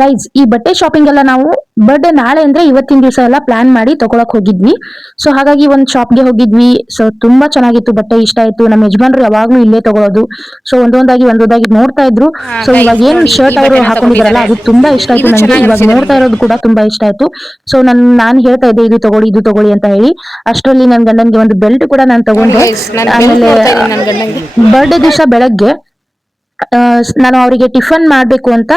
Guys, ಈ ಬಟ್ಟೆ shopping ಎಲ್ಲ ನಾವು ಬರ್ಡೇ ನಾಳೆ ಅಂದ್ರೆ ಇವತ್ತಿನ ದಿವಸ ಎಲ್ಲ ಪ್ಲಾನ್ ಮಾಡಿ ತಗೊಳಕ್ ಹೋಗಿದ್ವಿ. ಸೊ ಹಾಗಾಗಿ ಒಂದ್ ಶಾಪ್ಗೆ ಹೋಗಿದ್ವಿ. ಸೊ ತುಂಬಾ ಚೆನ್ನಾಗಿತ್ತು, ಬಟ್ಟೆ ಇಷ್ಟ ಆಯ್ತು. ನಮ್ಮ ಯಜಮಾನ್ರು ಯಾವಾಗ್ಲೂ ಇಲ್ಲೇ ತಗೊಳ್ಳೋದು. ಸೊ ಒಂದೊಂದಾಗಿ ನೋಡ್ತಾ ಇದ್ರು. ಸೊ ಇವಾಗ ಗೈಸ್ ಏನ್ ನೋಡಿ, ಈ ಶರ್ಟ್ ಅವರು ಬಟ್ಟೆನ ಹಾಕೊಂಡಿದಾರಲ್ಲ ತಗೊಂಡಿದ್ದಾರೆ. ಅದು ತುಂಬಾ ಇಷ್ಟ ಆಯ್ತು ಇದು ನಂಗೆ. ಚೆನ್ನಾಗಿ ಇವಾಗ ಅನಿಸಿದೆ ನೋಡ್ತಾ ನನಗೆ. ಇರೋದು ಕೂಡ ತುಂಬಾ ಇಷ್ಟ ಆಯ್ತು. ಸೊ ನಾನ್ ಹೇಳ್ತಾ ಇದ್ದೆ ಇದು ತಗೊಳ್ಳಿ ಅಂತ ಹೇಳಿ. ಅಷ್ಟರಲ್ಲಿ ನನ್ ಗಂಡನ್ಗೆ ಒಂದು ಬೆಲ್ಟ್ ಕೂಡ ನಾನು ನೋಡಿ ತಗೊಂಡೆ. ಗೈಸ್, ನಾನು ಬೆಲ್ಟ್ ಆಮೇಲೆ ನೋಡ್ತಾ ಇದ್ದೀನಿ ನನ್ನ ಗಂಡಂಗೆ. ಬರ್ಡೇ ದಿವಸ ಬೆಳಗ್ಗೆ ನಾನು ಅವರಿಗೆ ಟಿಫನ್ ಮಾಡ್ಬೇಕು ಅಂತ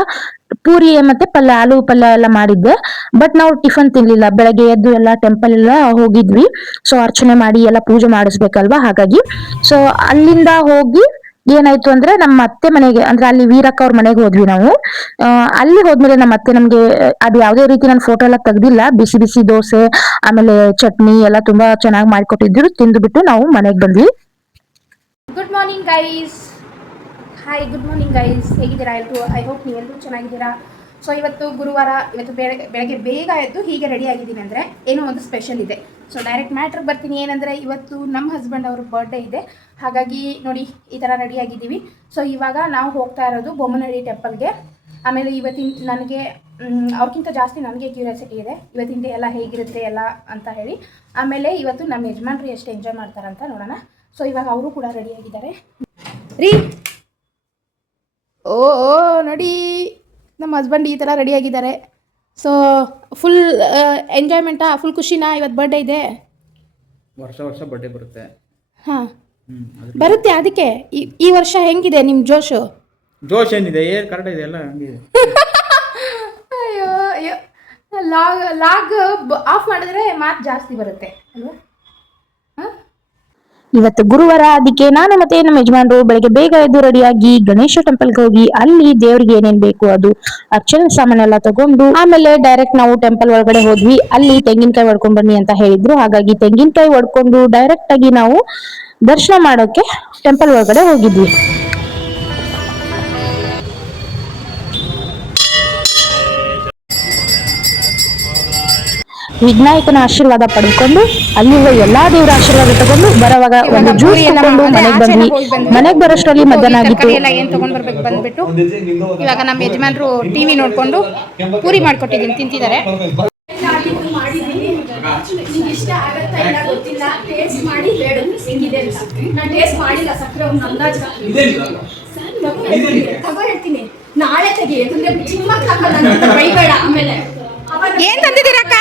ಪೂರಿ ಮತ್ತೆ ಪಲ್ಯ, ಆಲೂ ಪಲ್ಯ ಎಲ್ಲ ಮಾಡಿದ್ದೆ. ಬಟ್ ನಾವು ಟಿಫನ್ ತಿನ್ಲಿಲ್ಲ. ಬೆಳಗ್ಗೆ ಎದ್ದು ಎಲ್ಲ ಟೆಂಪಲ್ ಎಲ್ಲ ಹೋಗಿದ್ವಿ. ಸೊ ಅರ್ಚನೆ ಮಾಡಿ ಎಲ್ಲ ಪೂಜೆ ಮಾಡಿಸ್ಬೇಕಲ್ವಾ, ಹಾಗಾಗಿ. ಸೊ ಅಲ್ಲಿಂದ ಹೋಗಿ ಏನಾಯ್ತು ಅಂದ್ರೆ ನಮ್ಮ ಅತ್ತೆ ಮನೆಗೆ, ಅಂದ್ರೆ ಅಲ್ಲಿ ವೀರಕ್ಕ ಅವ್ರ ಮನೆಗೆ ಹೋದ್ವಿ ನಾವು. ಅಲ್ಲಿ ಹೋದ್ಮೇಲೆ ನಮ್ಮ ಅತ್ತೆ ನಮ್ಗೆ ಅದು ಯಾವುದೇ ರೀತಿ ನಾನು ಫೋಟೋ ಎಲ್ಲ ತೆಗ್ದಿಲ್ಲ. ಬಿಸಿ ಬಿಸಿ ದೋಸೆ ಆಮೇಲೆ ಚಟ್ನಿ ಎಲ್ಲ ತುಂಬಾ ಚೆನ್ನಾಗಿ ಮಾಡ್ಕೊಟ್ಟಿದ್ರು. ತಿಂದು ನಾವು ಮನೆಗೆ ಬಂದ್ವಿ. Good morning guys. Hi, good morning guys. ಹೇಗಿದ್ದೀರಾ ಎಲ್ಲರೂ? ಐ ಹೋಪ್ ನೀವೆಲ್ಲರೂ ಚೆನ್ನಾಗಿದ್ದೀರಾ. ಸೊ ಇವತ್ತು ಗುರುವಾರ, ಇವತ್ತು ಬೆಳಗ್ಗೆ ಬೇಗ ಎದ್ದು ಹೀಗೆ ರೆಡಿ ಆಗಿದ್ದೀನಿ ಅಂದರೆ ಏನೋ ಒಂದು ಸ್ಪೆಷಲ್ ಇದೆ. ಸೊ ಡೈರೆಕ್ಟ್ ಮ್ಯಾಟ್ರಿಗೆ ಬರ್ತೀನಿ. ಏನಂದರೆ ಇವತ್ತು ನಮ್ಮ ಹಸ್ಬೆಂಡ್ ಅವ್ರ ಬರ್ಡೇ ಇದೆ. ಹಾಗಾಗಿ ನೋಡಿ ಈ ಥರ ರೆಡಿ ಆಗಿದ್ದೀವಿ. ಸೊ ಇವಾಗ ನಾವು ಹೋಗ್ತಾ ಇರೋದು ಬೊಮ್ಮನಹಳ್ಳಿ ಟೆಂಪಲ್ಗೆ. ಆಮೇಲೆ ಇವತ್ತಿನ ನನಗೆ ಅವ್ರಿಗಿಂತ ಜಾಸ್ತಿ ನನಗೆ ಕ್ಯೂರಿಯಾಸಿಟಿ ಇದೆ, ಇವತ್ತಿನ ಡೇ ಎಲ್ಲ ಹೇಗಿರುತ್ತೆ ಎಲ್ಲ ಅಂತ ಹೇಳಿ. ಆಮೇಲೆ ಇವತ್ತು ನಮ್ಮ ಯಜಮಾನ್ರು ಎಷ್ಟು ಎಂಜಾಯ್ ಮಾಡ್ತಾರಂತ ನೋಡೋಣ. ಸೊ ಇವಾಗ ಅವರು ಕೂಡ ರೆಡಿಯಾಗಿದ್ದಾರೆ ರೀ. ಓ ನೋಡಿ, ನಮ್ಮ ಹಸ್ಬೆಂಡ್ ಈ ಥರ ರೆಡಿಯಾಗಿದ್ದಾರೆ. ಸೊ ಫುಲ್ ಎಂಜಾಯ್ಮೆಂಟಾ, ಫುಲ್ ಖುಷಿನಾ? ಇವತ್ತು ಬರ್ಡೇ ಇದೆ. ವರ್ಷ ಬರ್ಡೇ ಬರುತ್ತೆ. ಹಾಂ, ಬರುತ್ತೆ. ಅದಕ್ಕೆ ಈ ವರ್ಷ ಹೆಂಗಿದೆ ನಿಮ್ಮ ಜೋಶು? ಜೋಶ್ ಏನಿದೆ, ಏನು ಕರೆಕ್ಟ್ ಇದೆ, ಎಲ್ಲ ಹಂಗಿದೆ. ಅಯ್ಯೋ ಅಯ್ಯೋ, ಲಾಗ್ ಆಫ್ ಮಾಡಿದ್ರೆ ಮಾತು ಜಾಸ್ತಿ ಬರುತ್ತೆ ಅಲ್ವಾ? ಇವತ್ತು ಗುರುವಾರ, ಅದಕ್ಕೆ ನಾನು ಮತ್ತೆ ನಮ್ಮ ಯಜಮಾನ್ರು ಬೆಳಗ್ಗೆ ಬೇಗ ಎದ್ದು ರೆಡಿಯಾಗಿ ಗಣೇಶ ಟೆಂಪಲ್ಗೆ ಹೋಗಿ ಅಲ್ಲಿ ದೇವ್ರಿಗೆ ಏನೇನ್ ಬೇಕು ಅದು ಅರ್ಚನೆ ಸಾಮಾನೆಲ್ಲ ತಗೊಂಡು ಆಮೇಲೆ ಡೈರೆಕ್ಟ್ ನಾವು ಟೆಂಪಲ್ ಒಳಗಡೆ ಹೋದ್ವಿ. ಅಲ್ಲಿ ತೆಂಗಿನಕಾಯಿ ಹೊಡ್ಕೊಂಡ್ ಬನ್ನಿ ಅಂತ ಹೇಳಿದ್ರು. ಹಾಗಾಗಿ ತೆಂಗಿನಕಾಯಿ ಹೊಡ್ಕೊಂಡು ಡೈರೆಕ್ಟ್ ಆಗಿ ನಾವು ದರ್ಶನ ಮಾಡೋಕೆ ಟೆಂಪಲ್ ಒಳಗಡೆ ಹೋಗಿದ್ವಿ. ವಿನಾಯಕನ ಆಶೀರ್ವಾದ ಪಡೆದುಕೊಂಡು ಅಲ್ಲಿರುವ ಎಲ್ಲಾ ದೇವರ ಆಶೀರ್ವಾದ ತಗೊಂಡು ಬರುವಾಗ ಒಂದು ಜ್ಯೂಸ್ ತಗೊಂಡು ಮನೆಗೆ ಬಂದ್ವಿ. ಮನೆಗೆ ಬರೋಷ್ಟರಲ್ಲಿ ಮಧ್ಯಾಹ್ನ ಆಗಿತ್ತು. ಏನು ತಗೊಂಡ್ ಬರ್ಬೇಕು ಬಂದ್ಬಿಟ್ಟು ಇವಾಗ ನಮ್ಮ ಯಜಮಾನ್ರು ಟಿವಿ ನೋಡ್ಕೊಂಡು ಪೂರಿ ಮಾಡ್ಕೊಟ್ಟಿದ್ದೀನಿ, ತಿಂತಿದ್ದಾರೆ. ಇಷ್ಟ ಆಗತ್ತಾ ಇಲ್ಲ ಗೊತ್ತಿಲ್ಲ, ಟೇಸ್ಟ್ ಮಾಡಿ ಹೇಳು ಹೆಂಗಿದೆ ಅಂತ. ನಾನು ಟೇಸ್ಟ್ ಮಾಡಿಲ್ಲ, ಸಕ್ಕರೆ ಒಂದು ಅಂದಾಜು ತಗೋ ಹೇಳ್ತೀನಿ. ನಾಳೆ ತೆಗಿ, ಯಾಕಂದ್ರೆ ಚಿಕ್ಕ ಮಕ್ಕಳು ಬೈಬೇಡ ಆಮೇಲೆ. ಏನ್ ತಂದಿದ್ದೀರ ಅಕ್ಕ?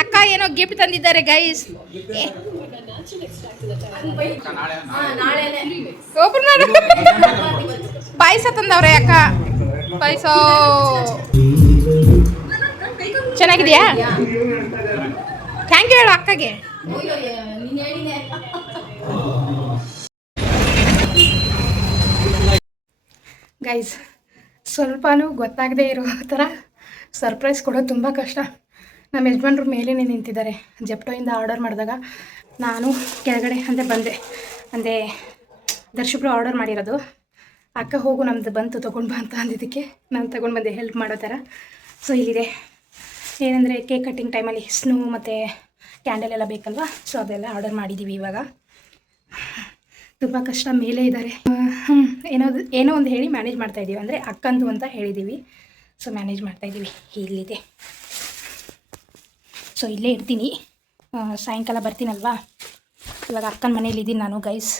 ಅಕ್ಕ ಏನೋ ಗಿಫ್ಟ್ ತಂದಿದ್ದಾರೆ ಗೈಸ್. ಓಪನ್ ಮಾಡು. ಪಾಯಸ ತಂದವ್ರೆ ಅಕ್ಕ. ಪಾಯಸ ಚೆನ್ನಾಗಿದೆಯಾ? ಥ್ಯಾಂಕ್ ಯು ಹೇಳು ಅಕ್ಕಗೆ. ಗೈಸ್, ಸ್ವಲ್ಪನೂ ಗೊತ್ತಾಗದೇ ಇರೋ ಥರ ಸರ್ಪ್ರೈಸ್ ಕೊಡೋದು ತುಂಬ ಕಷ್ಟ. ನಮ್ಮ ಯಜಮಾನ್ರು ಮೇಲೇ ನಿಂತಿದ್ದಾರೆ. ಜೆಪ್ಟೋಯಿಂದ ಆರ್ಡರ್ ಮಾಡಿದಾಗ ನಾನು ಕೆಳಗಡೆ ಬಂದೆ. ಅಂದರೆ ದರ್ಶಕರು ಆರ್ಡರ್ ಮಾಡಿರೋದು. ಅಕ್ಕ ಹೋಗು ನಮ್ಮದು ಬಂತು ತೊಗೊಂಡು ಬಾ ಅಂತ ಅಂದಿದ್ದಕ್ಕೆ ನಾನು ತೊಗೊಂಡು ಬಂದೆ, ಹೆಲ್ಪ್ ಮಾಡೋ ಥರ. ಸೊ ಇಲ್ಲಿದೆ ಏನಂದರೆ ಕೇಕ್ ಕಟ್ಟಿಂಗ್ ಟೈಮಲ್ಲಿ ಸ್ನೋ ಮತ್ತು ಕ್ಯಾಂಡಲ್ ಎಲ್ಲ ಬೇಕಲ್ವ. ಸೊ ಅದೆಲ್ಲ ಆರ್ಡರ್ ಮಾಡಿದ್ದೀವಿ. ಇವಾಗ ತುಂಬ ಕಷ್ಟ, ಮೇಲೆ ಇದ್ದಾರೆ. ಏನೋ ಒಂದು ಹೇಳಿ ಮ್ಯಾನೇಜ್ ಮಾಡ್ತಾಯಿದ್ದೀವಿ. ಅಂದರೆ ಅಕ್ಕಂದು ಅಂತ ಹೇಳಿದ್ದೀವಿ. ಸೊ ಮ್ಯಾನೇಜ್ ಮಾಡ್ತಾಯಿದ್ದೀವಿ. ಇಲ್ಲಿದೆ. ಸೊ ಇಲ್ಲೇ ಇರ್ತೀನಿ, ಸಾಯಂಕಾಲ ಬರ್ತೀನಲ್ವಾ. ಇವಾಗ ಅಕ್ಕನ ಮನೇಲಿದ್ದೀನಿ ನಾನು ಗೈಸ್.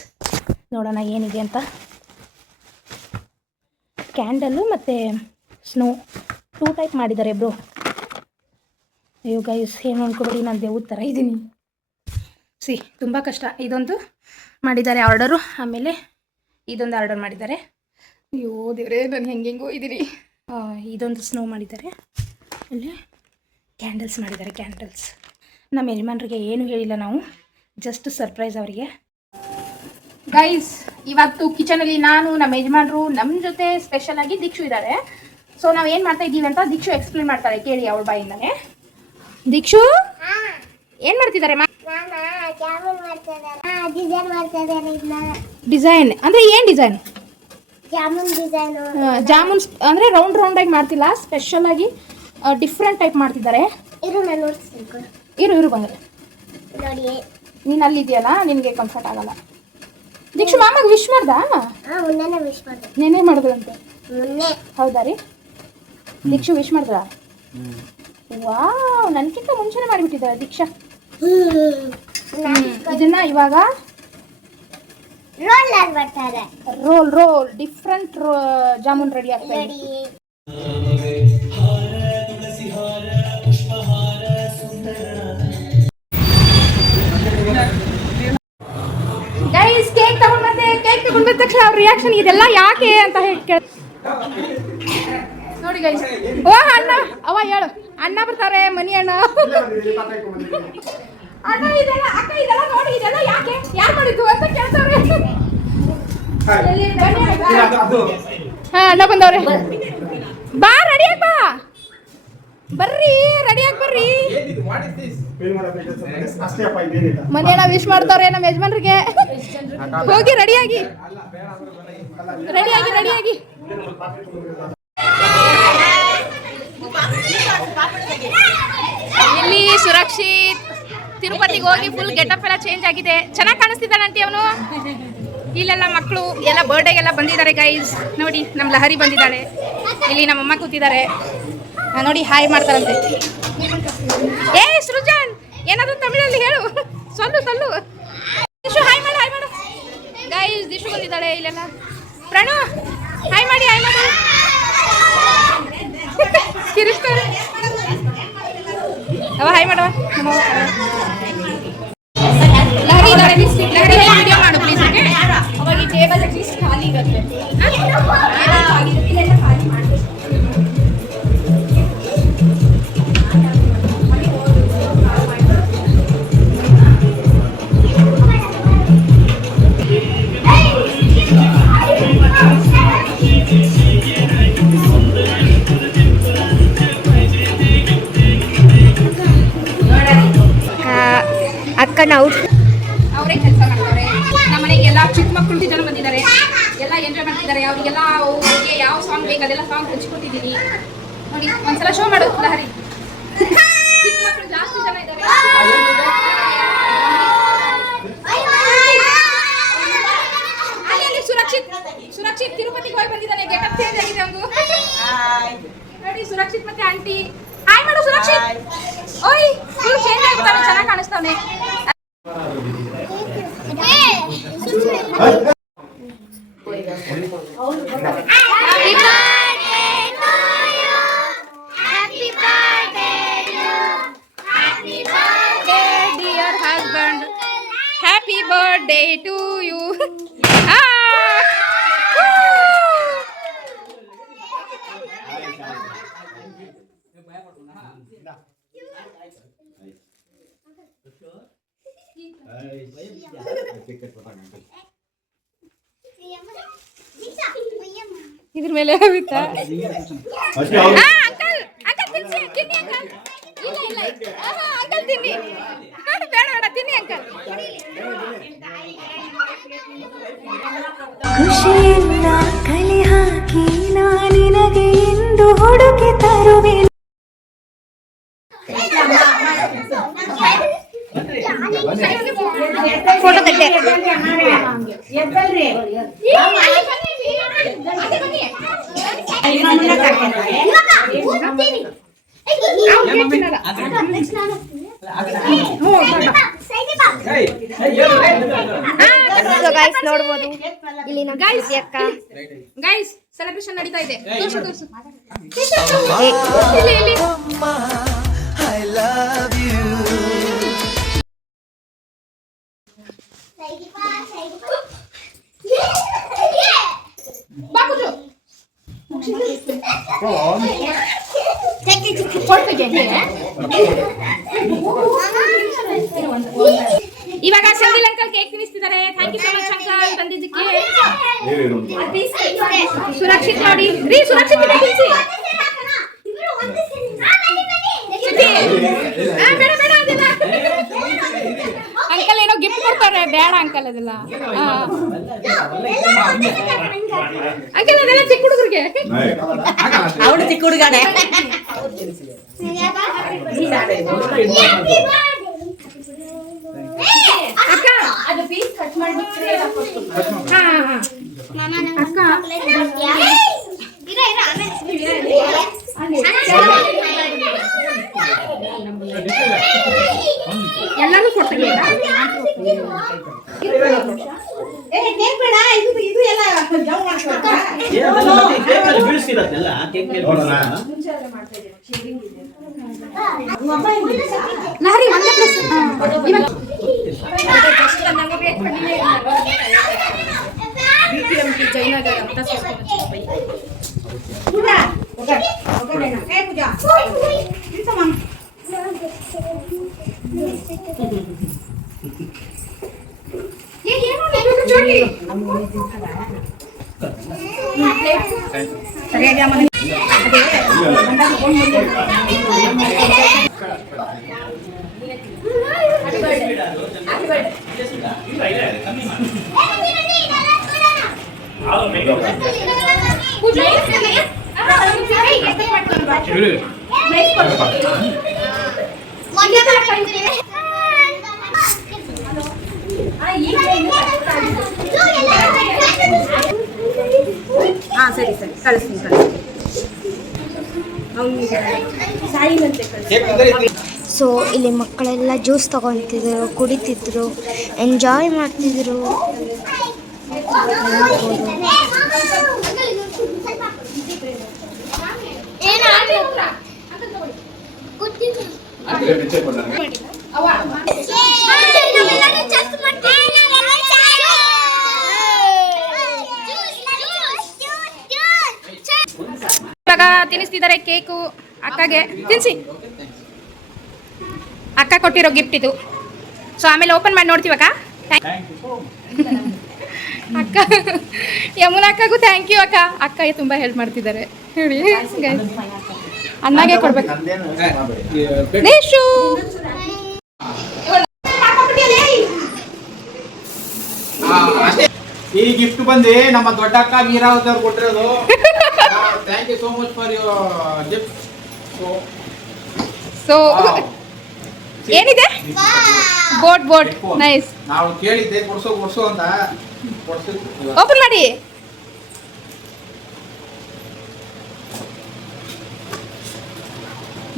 ನೋಡೋಣ ಏನಿದೆ ಅಂತ. ಕ್ಯಾಂಡಲ್ಲು ಮತ್ತು ಸ್ನೋ 2 ಟೈಪ್ ಮಾಡಿದ್ದಾರೆ ಬ್ರೋ. ಅಯ್ಯೋ ಗೈಸ್, ಏನು ಅನ್ಕೋಬೇಡಿ, ನಾನು ದೇವ್ರ ಥರ ಇದ್ದೀನಿ. ತುಂಬ ಕಷ್ಟ. ಇದೊಂದು ಮಾಡಿದ್ದಾರೆ ಆರ್ಡರು, ಆಮೇಲೆ ಇದೊಂದು ಆರ್ಡರ್ ಮಾಡಿದ್ದಾರೆ. ಅಯ್ಯೋ ದೇವರೇ, ನಾನು ಹೆಂಗೆಂಗೋ ಇದ್ದೀನಿ. ಇದೊಂದು ಸ್ನೋ ಮಾಡಿದ್ದಾರೆ, ಅಲ್ಲಿ ಕ್ಯಾಂಡಲ್ಸ್ ಮಾಡಿದ್ದಾರೆ. ಕ್ಯಾಂಡಲ್ಸ್ ನಮ್ಮ ಯಜಮಾನ್ರಿಗೆ ಏನು ಹೇಳಿಲ್ಲ ನಾವು, ಜಸ್ಟ್ ಸರ್ಪ್ರೈಸ್ ಅವರಿಗೆ. ಗೈಸ್, ಇವತ್ತು ಕಿಚನಲ್ಲಿ ನಾನು, ನಮ್ಮ ಯಜಮಾನ್ರು, ನಮ್ಮ ಜೊತೆ ಸ್ಪೆಷಲಾಗಿ ದೀಕ್ಷು ಇದ್ದಾರೆ. ಸೊ ನಾವು ಏನು ಮಾಡ್ತಾ ಇದ್ದೀವಿ ಅಂತ ದೀಕ್ಷು ಎಕ್ಸ್ಪ್ಲೇನ್ ಮಾಡ್ತಾರೆ, ಕೇಳಿ ಅವಳ ಬಾಯಿಂದಾನೆ. ದೀಕ್ಷು ಏನು ಮಾಡ್ತಿದ್ದಾರೆ? ಡಿಸೈನ್ ಅಂದರೆ ಏನು ಡಿಸೈನ್? ಜಾಮೂನ್ ಅಂದರೆ ರೌಂಡಾಗಿ ಮಾಡ್ತಿಲ್ಲ, ಸ್ಪೆಷಲಾಗಿ ಡಿಫ್ರೆಂಟ್ ಟೈಪ್ ಮಾಡ್ತಿದ್ದಾರೆ. ಇರು ಬಂದರೆ ನೀನು ಅಲ್ಲಿದೆಯಲ್ಲ, ನಿನಗೆ ಕಂಫರ್ಟ್ ಆಗಲ್ಲ. ದೀಕ್ಷು ಮಾಮಾಗ ವಿಶ್ ಮಾಡ್ದಾ? ನೆನೆ ಮಾಡಿದ್ರಂತೆ. ಹೌದಾ ರೀ? ದೀಕ್ಷು ವಿಶ್ ಮಾಡಿದ್ರ? ವಾವ್, ನನಗಿಂತ ಮುಂಚೆನೆ ಮಾಡಿಬಿಟ್ಟಿದ್ದಾರೆ ದೀಕ್ಷಾ. ಇದನ್ನ ಇವಾಗ ರೋಲ್ ಡಿಫ್ರೆಂಟ್ ಜಾಮೂನ್ ರೆಡಿ ಆಗ್ತಾ ಇದೆ. ಗೈಸ್, ಕೇಕ್ ತಗೊಂಡ್ ಬಂದ ತಕ್ಷಣ ಅವ್ರ ರಿಯಾಕ್ಷನ್ ಇದೆಲ್ಲ ಯಾಕೆ ಅಂತ ಹೇಳಿ ನೋಡಿ ಗೈಸ್. ಓ ಅಣ್ಣ, ಅವ ಹೇಳು, ಅಣ್ಣ ಬರ್ತಾರೆ, ಮನಿ ಅಣ್ಣ. ಅಣ್ಣ ಇದೆಲ್ಲ, ಅಕ್ಕ ಇದೆಲ್ಲ ನೋಡಿ, ಇದೆಲ್ಲ ಯಾಕೆ, ಯಾರು ಮಾಡಿದ್ದು ಅಂತ ಕೇಳ್ತಾರೆ. ಹಾ, ಅಣ್ಣ ಬಂದವ್ರೆ. ಬಾ, ರೆಡಿಯಾಗಿ ಬಾ, ಬರ್ರಿ, ರೆಡಿಯಾಗಿ ಬರ್ರಿ. ಮನಿ ಅಣ್ಣ ವಿಶ್ ಮಾಡ್ತಾವ್ರೆ ನಮ್ಮ ಯಜಮಾನ್ರಿಗೆ. ಹೋಗಿ ರೆಡಿಯಾಗಿ. ಇಲ್ಲಿ ಸುರಕ್ಷಿತ್ ತಿರುಪತಿಗೆ ಹೋಗಿ ಫುಲ್ ಗೆಟಪ್ ಎಲ್ಲ ಚೇಂಜ್ ಆಗಿದೆ. ಚೆನ್ನಾಗಿ ಕಾಣಿಸ್ತಿದ್ದಾನೆ ಆಂಟಿ ಅವನು. ಇಲ್ಲೆಲ್ಲ ಮಕ್ಕಳು ಎಲ್ಲ ಬರ್ಡೇಗೆಲ್ಲ ಬಂದಿದ್ದಾರೆ ಗೈಸ್. ನೋಡಿ, ನಮ್ಮ ಲಹರಿ ಬಂದಿದ್ದಾಳೆ. ಇಲ್ಲಿ ನಮ್ಮಮ್ಮ ಕೂತಿದ್ದಾರೆ ನೋಡಿ, ಹಾಯ್ ಮಾಡ್ತಾರಂತೆ. ಏ ಸೃಜನ್, ಏನಾದರೂ ತಮಿಳಲ್ಲಿ ಹೇಳು, ಸೊಲ್ಲು. ದಿಶು ಹಾಯ್ ಮಾಡು ಗೈಸ್. ದಿಶು ಬಂದಿದ್ದಾಳೆ ಇಲ್ಲೆಲ್ಲ. ಪ್ರಣು ಹಾಯ್ ಮಾಡಿ ಕಿರಿಸ್ತಾರೆ. ಅವ ಹಾಯ್ ಮಾಡವ. ಲಹರಿ ವಿಡಿಯೋ ಮಾಡು ಪ್ಲೀಸ್. ಅವಾಗ ಈ ಟೇಬಲ್ ಅಟ್ಲೀಸ್ಟ್ ಖಾಲಿ ಇರುತ್ತೆ. ಅಕ್ಕನ ಅವರೇ ಕೆಲಸ ಮಾಡ್ತಾರೆ. ನಮ್ಮ ಮನೆಗೆ ಎಲ್ಲ ಚಿಕ್ಕ ಮಕ್ಕಳು ಜನ ಬಂದಿದ್ದಾರೆ, ಎಲ್ಲ ಎಂಜಾಯ್ ಮಾಡ್ತಿದ್ದಾರೆ. ಅವರಿಗೆಲ್ಲ ಅವ್ರಿಗೆ ಯಾವ ಸಾಂಗ್ ಬೇಕು ಅದೆಲ್ಲ ಸಾಂಗ್ ಹಂಚ್ಕೊಟ್ಟಿದ್ದೀನಿ ನೋಡಿ. ಒಂದ್ಸಲ ಶೋ ಮಾಡು ಲಹರಿ. ಚಿಕ್ಕ ಮಕ್ಕಳು ಜಾಸ್ತಿ ಜನ ಇದ್ದಾರೆ. ಅಲ್ಲಿ ಸುರಕ್ಷಿತ್ ತಿರುಪತಿಗೆ ಹೋಗಿ ಬಂದಿದ್ದಾನೆ. ಗೆಟಪ್ ಚೇಂಜ್ ಆಗಿದೆ ಒಂದು ನೋಡಿ. ಸುರಕ್ಷಿತ್ ಮತ್ತೆ ಆಂಟಿ ಹಾಯ್ ಮಾಡು. ಸುರಕ್ಷಿತ್ ಓಯ್, ಫುಲ್ ಚೇಂಜ್ ಆಗಿದ್ದಾನೆ, ಚೆನ್ನಾಗಿ ಕಾಣಿಸ್ತಾನೆ. Dear husband, happy birthday to you. ಇದ್ರ ಮೇಲೆ ಆಗುತ್ತಾ? ಅಂಕಲ್ ತಿನ್ನಿ ಅಂಕಲ್. ಇಲ್ಲ ಅಂಕಲ್ ತಿನ್ನಿ. ಬೇಡ ತಿನ್ನಿ ಅಂಕಲ್. ಖುಷಿಯನ್ನ ಕಲೆ ಹಾಕಿ ನಾನಿನಗೆ ಎಂದು ಹುಡುಕಿ ತರುವೆ. ಫೋಟೋ ತೆಗೆ. ನೋಡ್ಬೋದು ಇಲ್ಲಿ ಗೈಸ್ ಸೆಲೆಬ್ರೇಷನ್ ನಡೀತಾ ಇದೆ. ಇವಾಗ ಸೆಂದಿಲ್ ಅಂಕಲ್ ಕೇಕ್ ತಿನ್ನಿಸ್ತಿದ್ದಾರೆ. Thank you so much uncle ಬಂದಿದ್ದಕ್ಕೆ. ಸುರಕ್ಷಿತ್ ನೋಡಿ ರೀ, ಸುರಕ್ಷಿತ್ ತಿನ್ನಿಸಿ. ಅಂಕಲ್ ಏನೋ ಗಿಫ್ಟ್ ಕೊಡ್ತಾರೆ. ಬೇಡ ಅಂಕಲ್ ಅದೆಲ್ಲ. ಅಂಕಲ್ ಅದೆಲ್ಲ ಚಿಕ್ಕ ಹುಡುಗರಿಗೆ. ಅವಳು ಚಿಕ್ಕ ಹುಡುಗನೇ. ಅಕ್ಕ ಅದು ಪೀಸ್ ಕಟ್ ಮಾಡ್ಬಿಟ್ರೆ ಅಕ್ಕ ಬೀಳಿಸಿರತ್ತೆಲ್ಲ ಕೇಕ್ ಮೇಲೆ ಜಯನಗರ ಅಂತ ಸರಿ ಸರಿ ಕಳಿಸ್ತೀನಿ ಸೊ ಇಲ್ಲಿ ಮಕ್ಕಳೆಲ್ಲ ಜ್ಯೂಸ್ ತಗೊತಿದ್ರು, ಕುಡಿತಿದ್ರು, ಎಂಜಾಯ್ ಮಾಡ್ತಿದ್ರು. ಇವಾಗ ತಿನ್ನಿಸ್ತಿದ್ದಾರೆ ಕೇಕು ಅಕ್ಕಗೆ. ತಿನ್ಸಿ, ಅಕ್ಕ ಕೊಟ್ಟಿರೋ ಗಿಫ್ಟ್ ಇದು. ಸೊ ಆಮೇಲೆ ಓಪನ್ ಮಾಡಿ ನೋಡ್ತೀವಕ್ಕ. ಅಕ್ಕ ಯಮುನಾ ಅಕ್ಕಗೂ ಥ್ಯಾಂಕ್ ಯು ಅಕ್ಕ. ಅಕ್ಕ ತುಂಬ ಹೆಲ್ಪ್ ಮಾಡ್ತಿದ್ದಾರೆ ಹೇಳಿ. ಅಣ್ಣಗೆ ಕೊಡ್ಬೇಕು. ದೇಶು ಈ ಗಿಫ್ಟ್ ಬಂದು ನಮ್ಮ ದೊಡ್ಡ ಅಕ್ಕ ಮೀರಾವತಿ ಅವ್ರು ಕೊಟ್ಟಿರೋದು. Thank you so much for your gift. So ಏನಿದೆ? Boat nice. ನಾವು ಕೇಳಿದ್ದೆ ಕೊಡ್ಸು ಅಂತ ಓಪನ್ ಮಾಡಿ.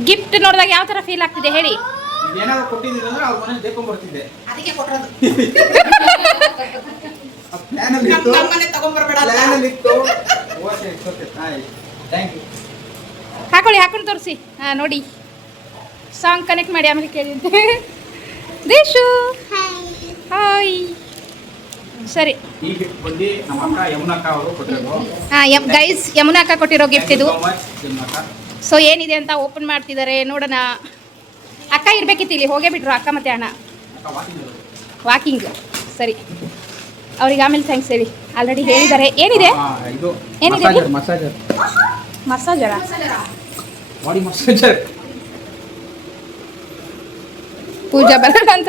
ಗಿಫ್ಟ್ ನೋಡಿದಾಗ ಯಾವ ತರ ಫೀಲ್ ಆಗ್ತಿದೆ ಹೇಳಿ. ಏನಾದ್ರು ಕೊಟ್ಟಿದ್ರೆ ಅಂದ್ರೆ ಅವ್ರ ಮನೆ ದೇಕೊಂಡ್ ಬರ್ತಿದ್ದೆ. ಅದಕ್ಕೆ ಕೊಟ್ಟಿರೋದು. ಹಾಕೊಂಡು ತೋರಿಸಿ. ನೋಡಿ, ಸಾಂಗ್ ಕನೆಕ್ಟ್ ಮಾಡಿ ಆಮೇಲೆ ಕೇಳಿದ್ದೆ. ದೇಶು ಹಾಯ್. ಸರಿ, ಈ ಗಿಫ್ಟ್ ಬಂದು ನಮ್ಮ ಅಕ್ಕ ಯಮುನಾ ಅಕ್ಕ ಅವರು ಕೊಟ್ಟಿರೋದು. ಗೈಸ್, ಯಮುನಾ ಅಕ್ಕ ಕೊಟ್ಟಿರೋ ಗಿಫ್ಟ್ ಇದು. ಯಮುನಾ ಅಕ್ಕ. ಸೊ ಏನಿದೆ ಅಂತ ಓಪನ್ ಮಾಡ್ತಿದ್ದಾರೆ, ನೋಡೋಣ. ಅಕ್ಕ ಇರ್ಬೇಕಿತ್ತು ಇಲ್ಲಿ, ಹೋಗೇ ಬಿಟ್ರು ಅಕ್ಕ ಮತ್ತೆ ಅಣ್ಣ ವಾಕಿಂಗ್. ಸರಿ, ಅವ್ರಿಗೆ ಆಮೇಲೆ ಥ್ಯಾಂಕ್ಸ್ ಹೇಳಿ. ಆಲ್ರೆಡಿ ಹೇಳಿದ್ದಾರೆ. ಏನಿದೆ? ಇದು ಏನಿದೆ? Massager body massager. ಪೂಜಾ ಬರೋಣ ಅಂತ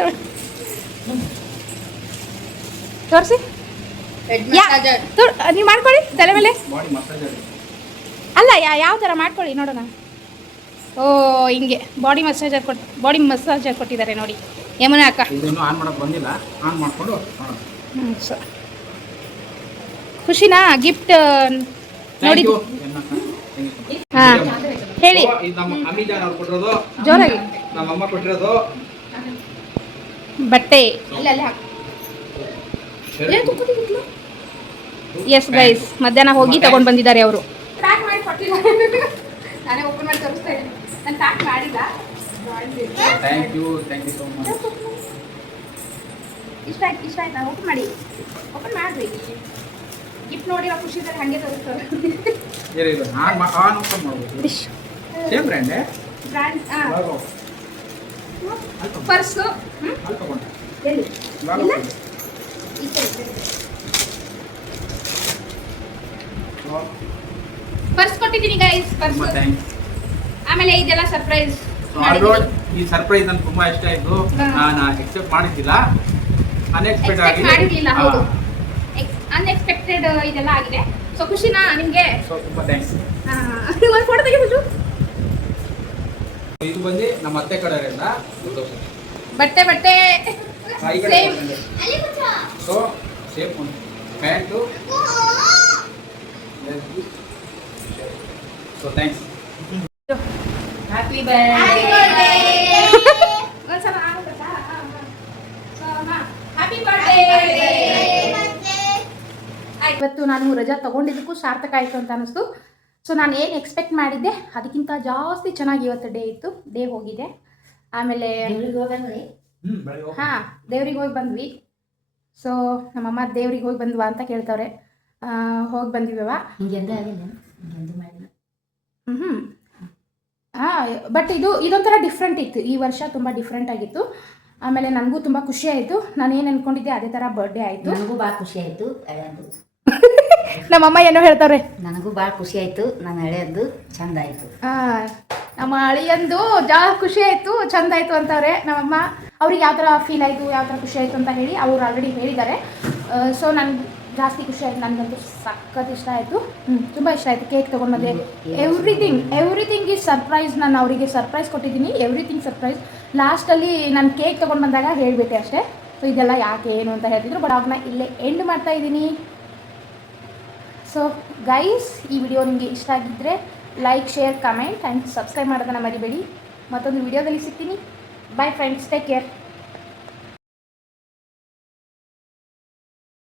ತೋರಿಸಿ. ನೀವು ಮಾಡ್ಕೊಳ್ಳಿ ತಲೆ ಮೇಲೆ. ಬಾಡಿ ಮಸಾಜರ್ ಅಲ್ಲ, ಯಾವ ಥರ ಮಾಡ್ಕೊಳ್ಳಿ ನೋಡೋಣ. ಓ ಹಿಂಗೆ ಬಾಡಿ ಮಸಾಜರ್ ಕೊಟ್ಟಿದ್ದಾರೆ ನೋಡಿ ಯಮುನಾ ಅಕ್ಕ. ಇದನ್ನು ಆನ್ ಮಾಡಕ್ಕೆ ಬಂದಿಲ್ಲ, ಆನ್ ಮಾಡಿಕೊಂಡು ಸೊ ಖುಷಿನಾ ಗಿಫ್ಟ್ ನೋಡಿ? ಹಾಂ ಹೇಳಿ. ಇದು ನಮ್ಮ ಅಮಿಜಾನ್ ಅವ್ರು ಕೊಟ್ಟಿರೋದು. ಜೋರಾಗಿ. ನಮ್ಮ ಅಮ್ಮ ಕೊಟ್ಟಿರೋದು ಬಟ್ಟೆ. ಎಸ್ ಗೈಸ್, ಮಧ್ಯಾಹ್ನ ಹೋಗಿ ತಗೊಂಡು ಬಂದಿದ್ದಾರೆ ಅವರು. ನಾನೇ ಓಪನ್ ಮಾಡಿ ತೋರಿಸ್ತಾ ಇದ್ದೀನಿ. ನಾನು ಪ್ಯಾಕ್ ಮಾಡಿಲ್ಲ. Thank you so much. ಇಷ್ಟ ಆಯ್ತಾ? ಓಪನ್ ಮಾಡಿ ಮಾಡ್ರಿ. ಗಿಫ್ಟ್ ನೋಡಿ ನಾವು ಖುಷಿದ್ದಾರೆ, ಹಾಗೆ ತೋರಿಸ್ತಾರೆ. ಇದು ಆನ್ ಓಪನ್ ಮಾಡ್ಬೋದು. ಸೇಮ್ ಬ್ರ್ಯಾಂಡ್ ಪರ್ಸು ಎಲ್ಲಿ? ಪರ್ಸ್ ಕೊಟ್ಟಿದ್ದೀನಿ ಗೈಸ್, ಪರ್ಸ್. ಆಮೇಲೆ ಇದೆಲ್ಲ ಸರ್ಪ್ರೈಸ್. ಈ ಸರ್ಪ್ರೈಸ್ ನನಗೆ ತುಂಬಾ ಇಷ್ಟ ಆಯ್ತು. ನಾನು ಎಕ್ಸೆಪ್ಟ್ ಮಾಡಿದ್ದಿಲ್ಲ, ಅನ್ಎಕ್ಸ್ಪೆಕ್ಟೆಡ್ ಮಾಡಿರ್ಲಿಲ್ಲ. ಹೌದು, ಅನ್ಎಕ್ಸ್ಪೆಕ್ಟೆಡ್ ಇದೆಲ್ಲ ಆಗಿದೆ. ಸೊ ಖುಷಿನಾ ನಿಮ್ಗೆ? ತುಂಬಾ ಥ್ಯಾಂಕ್ಸ್. ಒಂದು ಫೋಟೋ ತೆಗಿಬೋದು. ಇದು ಬಂದು ನಮ್ಮ ಅತ್ತೆ ಕಡೆಯಿಂದ ಬಟ್ಟೆ same. So same pant. So thanks. Happy birthday. ಒಂದ್ಸಲ ಹ್ಯಾಪಿ ಬರ್ತ್ಡೇ. ಇವತ್ತು ನಾನು ರಜಾ ತೊಗೊಂಡಿದ್ದಕ್ಕೂ ಸಾರ್ಥಕ ಆಯಿತು ಅಂತ ಅನ್ನಿಸ್ತು. ಸೊ ನಾನು ಏನು ಎಕ್ಸ್ಪೆಕ್ಟ್ ಮಾಡಿದ್ದೆ ಅದಕ್ಕಿಂತ ಜಾಸ್ತಿ ಚೆನ್ನಾಗಿ ಇವತ್ತು ಡೇ ಹೋಗಿದೆ. ಆಮೇಲೆ ಹಾಂ, ದೇವ್ರಿಗೆ ಹೋಗಿ ಬಂದ್ವಿ. ಸೊ ನಮ್ಮಮ್ಮ ದೇವ್ರಿಗೆ ಹೋಗಿ ಬಂದ್ವಾ ಅಂತ ಕೇಳ್ತವ್ರೆ. ಹೋಗಿ ಬಂದಿವವ. ಹಾಂ, ಬಟ್ ಇದೊಂಥರ ಡಿಫ್ರೆಂಟ್ ಇತ್ತು. ಈ ವರ್ಷ ತುಂಬ ಡಿಫ್ರೆಂಟ್ ಆಗಿತ್ತು. ಆಮೇಲೆ ನನಗೂ ತುಂಬ ಖುಷಿ ಆಯಿತು. ನಾನು ಏನು ಅಂದ್ಕೊಂಡಿದ್ದೆ ಅದೇ ಥರ ಬರ್ಡೇ ಆಯಿತು. ನನಗೂ ಭಾಳ ಖುಷಿ ಆಯಿತು. ನಮ್ಮಮ್ಮ ಏನೋ ಹೇಳ್ತಾವ್ರೆ. ನನಗೂ ಭಾಳ ಖುಷಿ ಆಯಿತು. ನನ್ನ ಹಳೆಯದ್ದು ಚಂದ ಆಯಿತು. ನಮ್ಮ ಅಳಿಯಂದು ಖುಷಿ ಆಯಿತು, ಚಂದ ಆಯಿತು ಅಂತವ್ರೆ ನಮ್ಮಮ್ಮ. ಅವ್ರಿಗೆ ಯಾವ ಥರ ಫೀಲ್ ಆಯಿತು, ಯಾವ ಥರ ಖುಷಿ ಆಯಿತು ಅಂತ ಹೇಳಿ ಅವ್ರು ಆಲ್ರೆಡಿ ಹೇಳಿದ್ದಾರೆ. ಸೊ ನನಗೆ ಜಾಸ್ತಿ ಖುಷಿ ಆಯಿತು. ನನಗಂತೂ ಸಖತ್ ಇಷ್ಟ ಆಯಿತು. ತುಂಬ ಇಷ್ಟ ಆಯಿತು. ಕೇಕ್ ತೊಗೊಂಡು ಬಂದೆ. Everything is surprise. ನಾನು ಅವರಿಗೆ ಸರ್ಪ್ರೈಸ್ ಕೊಟ್ಟಿದ್ದೀನಿ. Everything surprise. ಲಾಸ್ಟಲ್ಲಿ ನಾನು ಕೇಕ್ ತೊಗೊಂಡು ಬಂದಾಗ ಹೇಳಿಬಿಟ್ಟೆ ಅಷ್ಟೇ. ಸೊ ಇದೆಲ್ಲ ಯಾಕೆ ಏನು ಅಂತ ಹೇಳ್ತಿದ್ರು. ಬಟ್ ಅವ್ರನ್ನ ಇಲ್ಲೇ ಎಂಡ್ ಮಾಡ್ತಾ ಇದ್ದೀನಿ. ಸೊ ಗೈಸ್, ಈ ವಿಡಿಯೋ ನಿಮಗೆ ಇಷ್ಟ ಆಗಿದ್ದರೆ like, share, comment and subscribe ಮಾಡೋದನ್ನು ಮರಿಬೇಡಿ. ಮತ್ತೊಂದು ವಿಡಿಯೋದಲ್ಲಿ ಸಿಗ್ತೀನಿ. Bye friends, take care.